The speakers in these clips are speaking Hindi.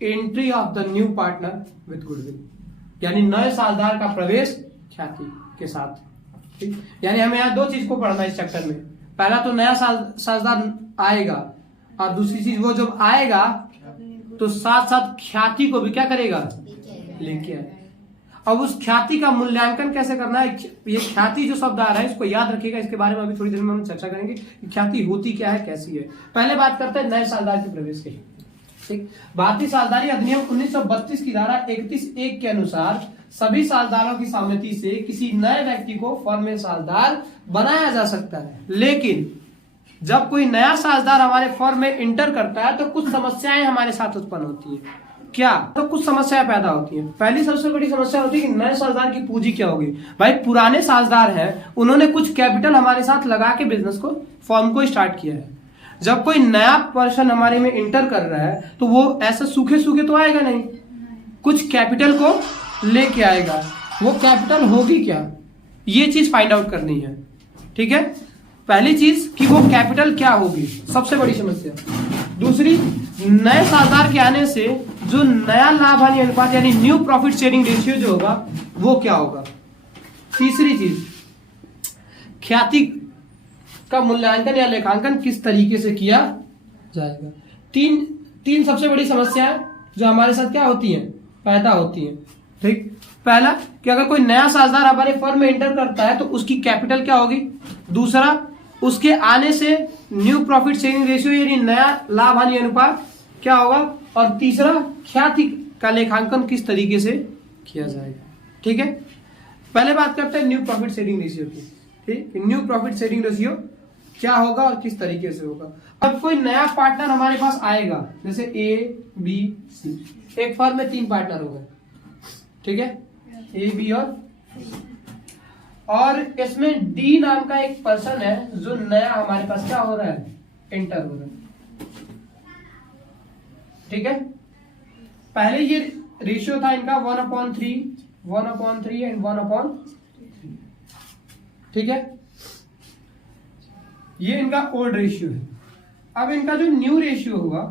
Entry of the new partner with goodwill, यानी नए साझेदार का प्रवेश ख्याति के साथ। ठीक, यानी हमें यहाँ दो चीज को पढ़ना है इस चैप्टर में। पहला तो नया साझेदार आएगा, और दूसरी चीज वो जब आएगा तो साथ साथ ख्याति को भी क्या करेगा, लेके आएगा। अब उस ख्याति का मूल्यांकन कैसे करना है, ये ख्याति जो शब्द आ रहा है इसको याद रखिएगा, इसके बारे में अभी थोड़ी देर में हम चर्चा करेंगे कि ख्याति होती क्या है, कैसी है। पहले बात करते हैं नए साझेदार के प्रवेश की। ठीक, भारतीय साझेदारी अधिनियम 1932 की धारा 31(1) के अनुसार सभी साझेदारों की सहमति से किसी नए व्यक्ति को फर्म में साझेदार बनाया जा सकता है। लेकिन जब कोई नया साझेदार हमारे फर्म में इंटर करता है तो कुछ समस्याएं हमारे साथ उत्पन्न होती है। क्या? तो कुछ समस्याएं पैदा होती हैं। पहली सबसे बड़ी समस्या होती है कि नए साझेदार की पूंजी क्या होगी। भाई पुराने साझेदार हैं, उन्होंने कुछ कैपिटल हमारे साथ लगा के बिजनेस को, फर्म को स्टार्ट किया है। जब कोई नया पर्सन हमारे में इंटर कर रहा है तो वो ऐसे सूखे सूखे तो आएगा नहीं, कुछ कैपिटल को लेके आएगा। वो कैपिटल होगी क्या, ये चीज फाइंड आउट करनी है। ठीक है, पहली चीज कि वो कैपिटल क्या होगी, सबसे बड़ी समस्या। दूसरी, नए साझेदार के आने से जो नया लाभ हानि अनुपात यानी न्यू प्रॉफिट शेयरिंग रेशियो जो होगा वो क्या होगा। तीसरी चीज, ख्याति का मूल्यांकन या लेखांकन किस तरीके से किया जाएगा। तीन सबसे बड़ी समस्याएं जो हमारे साथ क्या होती हैं, पैदा होती हैं। ठीक, पहला कि अगर कोई नया साझेदार हमारे फर्म में एंटर करता है तो उसकी कैपिटल क्या होगी। दूसरा, उसके आने से न्यू प्रॉफिट शेयरिंग रेशियो यानी नया लाभ हानि अनुपात क्या होगा। और तीसरा, ख्याति का लेखांकन किस तरीके से किया जाएगा। ठीक है, पहले बात करते हैं न्यू प्रॉफिट शेयरिंग रेशियो की। ठीक, न्यू प्रॉफिट शेयरिंग रेशियो क्या होगा और किस तरीके से होगा। अब कोई नया पार्टनर हमारे पास आएगा, जैसे ए बी सी, एक फर्म में 3 पार्टनर हो गए। ठीक है, ए बी और इसमें डी नाम का एक पर्सन है जो नया हमारे पास क्या हो रहा है, एंटर हो रहा है। ठीक है, पहले ये रेशियो था इनका 1/3, 1/3 एंड 1/3। ठीक है, ये इनका ओल्ड रेशियो है। अब इनका जो न्यू रेशियो होगा,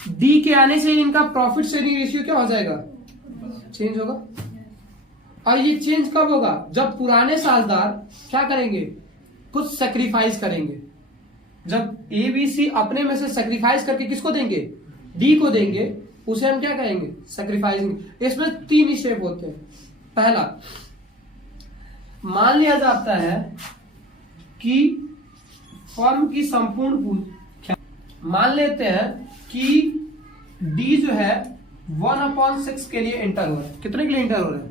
डी के आने से इनका प्रॉफिट शेयरिंग रेशियो क्या हो जाएगा, चेंज होगा। और ये चेंज कब होगा, जब पुराने साझेदार क्या करेंगे, कुछ सेक्रीफाइस करेंगे। जब ए बी सी अपने में से सेक्रीफाइस करके किसको देंगे, डी को देंगे, उसे हम क्या कहेंगे, सेक्रीफाइसिंग। इसमें 3 स्टेप होते हैं। पहला, मान लिया जाता है कि फर्म की संपूर्ण पूंजी, मान लेते हैं कि डी जो है 1/6 के लिए एंटर हो रहा है। कितने के लिए एंटर हो रहा है,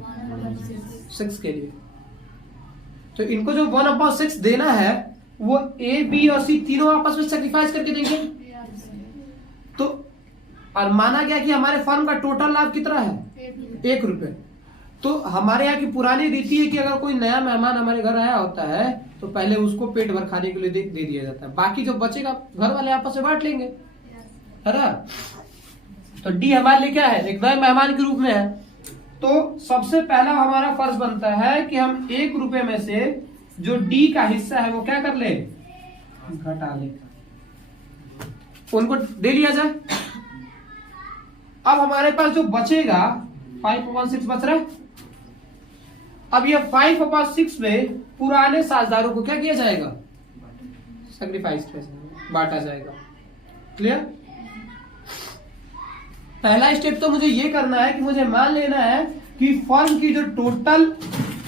6 के लिए। तो इनको जो 1/6 देना है वो ए बी और सी तीनों आपस में सेक्रीफाइस करके देंगे। तो और माना गया कि हमारे फर्म का टोटल लाभ कितना है, 1 रुपए। तो हमारे यहाँ की पुरानी रीति है कि अगर कोई नया मेहमान हमारे घर आया होता है तो पहले उसको पेट भर खाने के लिए दे दिया जाता है, बाकी जो बचेगा घर वाले आपस में बांट लेंगे, है ना। तो डी हमारे लिए क्या है, एक नए मेहमान के रूप में है। तो सबसे पहला हमारा फर्ज बनता है कि हम 1 रुपए में से जो डी का हिस्सा है वो क्या कर ले, घटा ले, उनको दे लिया जाए। अब हमारे पास जो बचेगा 5/6 बच रहा है। अब ये 5/6 में पुराने साझेदारों को क्या किया जाएगा, सैक्रिफाइस किया जाएगा, बांटा जाएगा। क्लियर। पहला स्टेप तो मुझे ये करना है कि मुझे मान लेना है कि फर्म की जो टोटल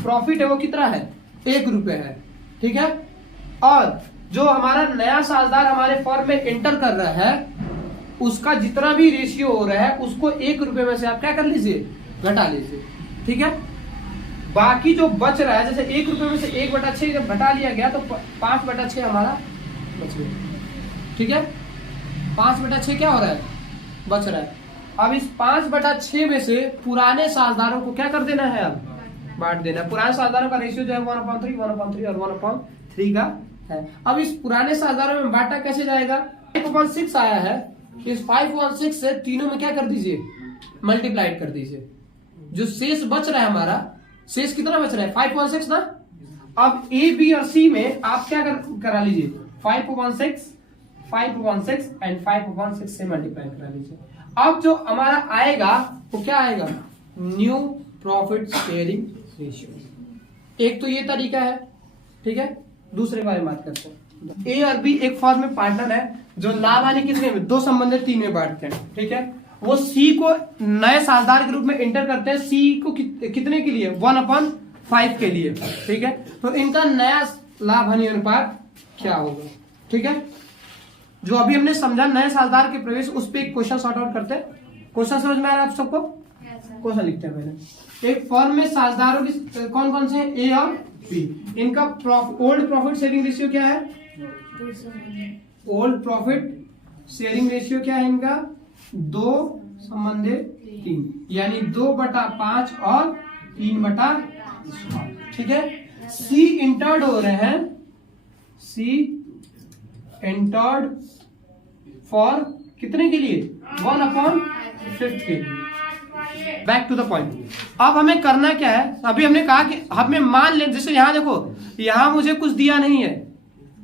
प्रॉफिट है वो कितना है, 1 रुपए है। ठीक है, और जो हमारा नया साझेदार हमारे फर्म में एंटर कर रहा है उसका जितना भी रेशियो हो रहा है उसको 1 रुपए में से आप क्या कर लीजिए, घटा लीजिए। ठीक है, बाकी जो बच रहा है, जैसे 1 रुपए में से 1/6 जब घटा लिया गया तो 5/6 हमारा बच गया। ठीक है, 5/6 क्या हो रहा है, बच रहा है। अब इस 5/6 में से पुराने साझेदारों को क्या कर देना है, अब बांट देना है। पुराने साझेदारों का रेशियो जो है 1/3, 1/3 और 1/3 का है। अब इस पुराने साझेदारों में बांटा कैसे जाएगा, 5/6 आया है, इस 5/6 से तीनों में क्या कर दीजिए, मल्टीप्लाइड कर दीजिए। जो शेष बच रहा है हमारा, शेष कितना बच रहा है, 5/6 ना। अब ए बी और सी में आप क्या करा लीजिए, 5/6 5/6 एंड 5/6 से मल्टीप्लाई करा लीजिए। अब जो हमारा आएगा वो क्या आएगा, न्यू प्रॉफिट शेयरिंग रेशियो। एक तो ये तरीका है, ठीक है। दूसरे बारे में बात करते हैं। ए और बी एक फर्म में पार्टनर है जो लाभ हानि कितने में, 2 संबंधित 3 में बांटते हैं, ठीक है। वो सी को नए साझेदार के रूप में इंटर करते हैं, सी को कितने के लिए, 1/5 के लिए, ठीक है। तो इनका नया लाभ हानि अनुपात क्या होगा, ठीक है। जो अभी हमने समझा नए साझेदार के प्रवेश, उस पर एक क्वेश्चन सॉर्ट आउट करते हैं। क्वेश्चन समझ में आ रहा है आप सबको? क्वेश्चन लिखते हैं पहले। एक फर्म में साझेदारों की कौन कौन से हैं, ए और बी। इनका ओल्ड प्रॉफिट शेयरिंग रेशियो क्या है, ओल्ड प्रॉफिट शेयरिंग रेशियो क्या है इनका, 2/3, यानी 2/5 और 3/6, ठीक है। सी इंटर्ड हो रहे हैं, सी इंटर्ड फॉर कितने के लिए, 1/5 के लिए। Back to the point. अब हमें करना क्या है, अभी हमने कहा कि हमें मान लें, जैसे यहां देखो, यहां मुझे कुछ दिया नहीं है,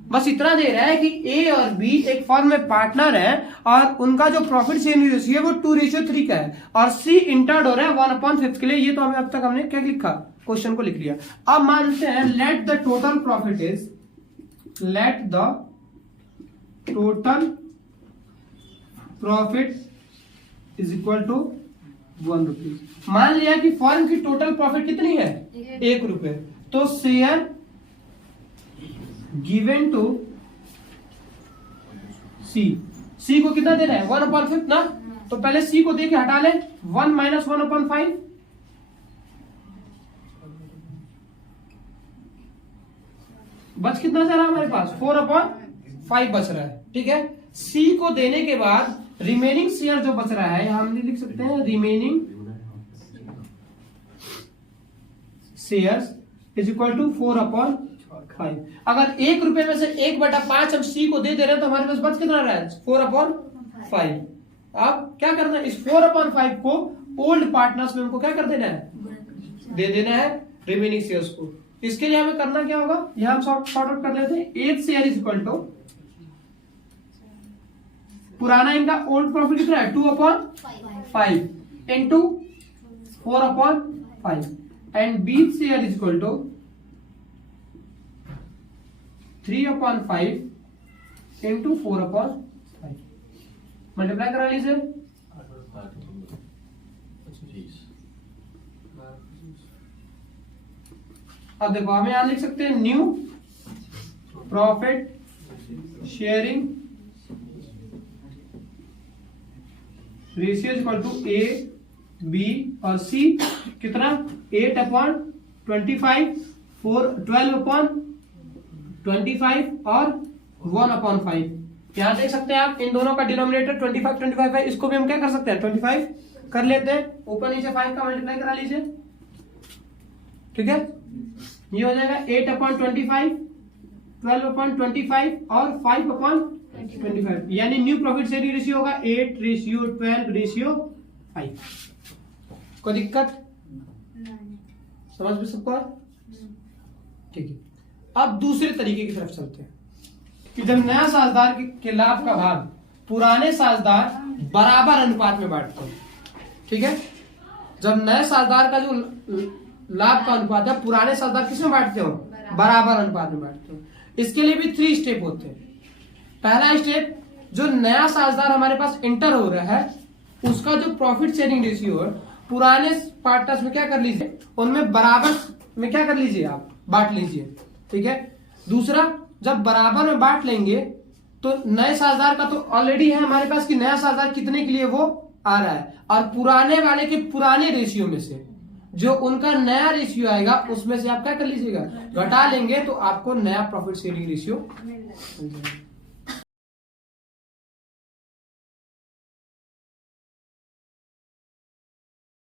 बस इतना दे रहा है कि ए और बी एक फर्म में पार्टनर है और उनका जो प्रॉफिट शेयरिंग रेशियो है वो 2:3 का है और सी इंटर्ड हो रहा है 1/5 के लिए। ये तो हमें अब तक हमने क्या लिखा, क्वेश्चन को लिख लिया। अब मानते हैं let the total profit is, let the total profit is equal to 1 rupees. मान लिया कि फर्म की टोटल प्रॉफिट कितनी है, 1 रुपए। तो शेयर गिवन टू सी, सी को कितना दे रहा है, 1/5 ना। तो पहले सी को दे के हटा ले, 1 - 1/5, बच कितना जा रहा है हमारे पास, 4/5 बच रहा है, ठीक है। सी को देने के बाद रिमेनिंग शेयर जो बच रहा है, हम लिख सकते हैं remaining shares is equal to 4/5। अगर 1 रुपए में से 1/5 हम सी को दे रहे हैं तो हमारे पास बच कितना रहा है, 4/5। अब क्या करना है, इस 4/5 को ओल्ड पार्टनर्स में हमको क्या कर देना है, दे देना है रिमेनिंग शेयर्स को। इसके लिए हमें करना क्या होगा, यहां हम सॉर्ट आउट कर लेते हैं। 1 शेयर इज इक्वल टू, पुराना इनका ओल्ड प्रॉफिट कितना है, 2/5 into 4/5 and B share is equal to 3/5 into 4/5। Multiply करा लीजिए। अब देखो हम यहां लिख सकते हैं new profit sharing ratio equal to A B और सी कितना, 8/25, 12/25 और 1/5। यहां देख सकते हैं आप, इन दोनों का डिनोमिनेटर 25 है, इसको भी हम क्या कर सकते हैं, 25 कर लेते हैं। ऊपर नीचे 5 का मल्टीप्लाई करा लीजिए, ठीक है। ये हो जाएगा 8/25, 12/25 और 5/25, यानी न्यू प्रॉफिट शेयरिंग रेशियो होगा 8:12:5। कोई दिक्कत, समझ में सबको, ठीक है। अब दूसरे तरीके की तरफ चलते हैं कि जब नया साझेदार के लाभ का भाग पुराने साझेदार बराबर अनुपात में बांटते हैं, ठीक है। जब नए साझेदार का जो लाभ का अनुपात है पुराने साझेदार किसमें बांटते हो, बराबर अनुपात में बांटते हो। इसके लिए भी 3 स्टेप होते हैं। पहला स्टेप, जो नया साझेदार हमारे पास इंटर हो रहा है उसका जो प्रॉफिट शेयरिंग रेशियो है पुराने पार्टनर्स में क्या कर लीजिए, उनमें बराबर में क्या कर लीजिए, आप बांट लीजिए, ठीक है। दूसरा, जब बराबर में बांट लेंगे तो नए साझेदार का तो ऑलरेडी है हमारे पास कि नया साझेदार कितने के लिए वो आ रहा है, और पुराने वाले के पुराने रेशियो में से जो उनका नया रेशियो आएगा उसमें से आप क्या कर लीजिएगा, घटा लेंगे तो आपको नया प्रॉफिट शेयरिंग रेशियो मिल जाएगा।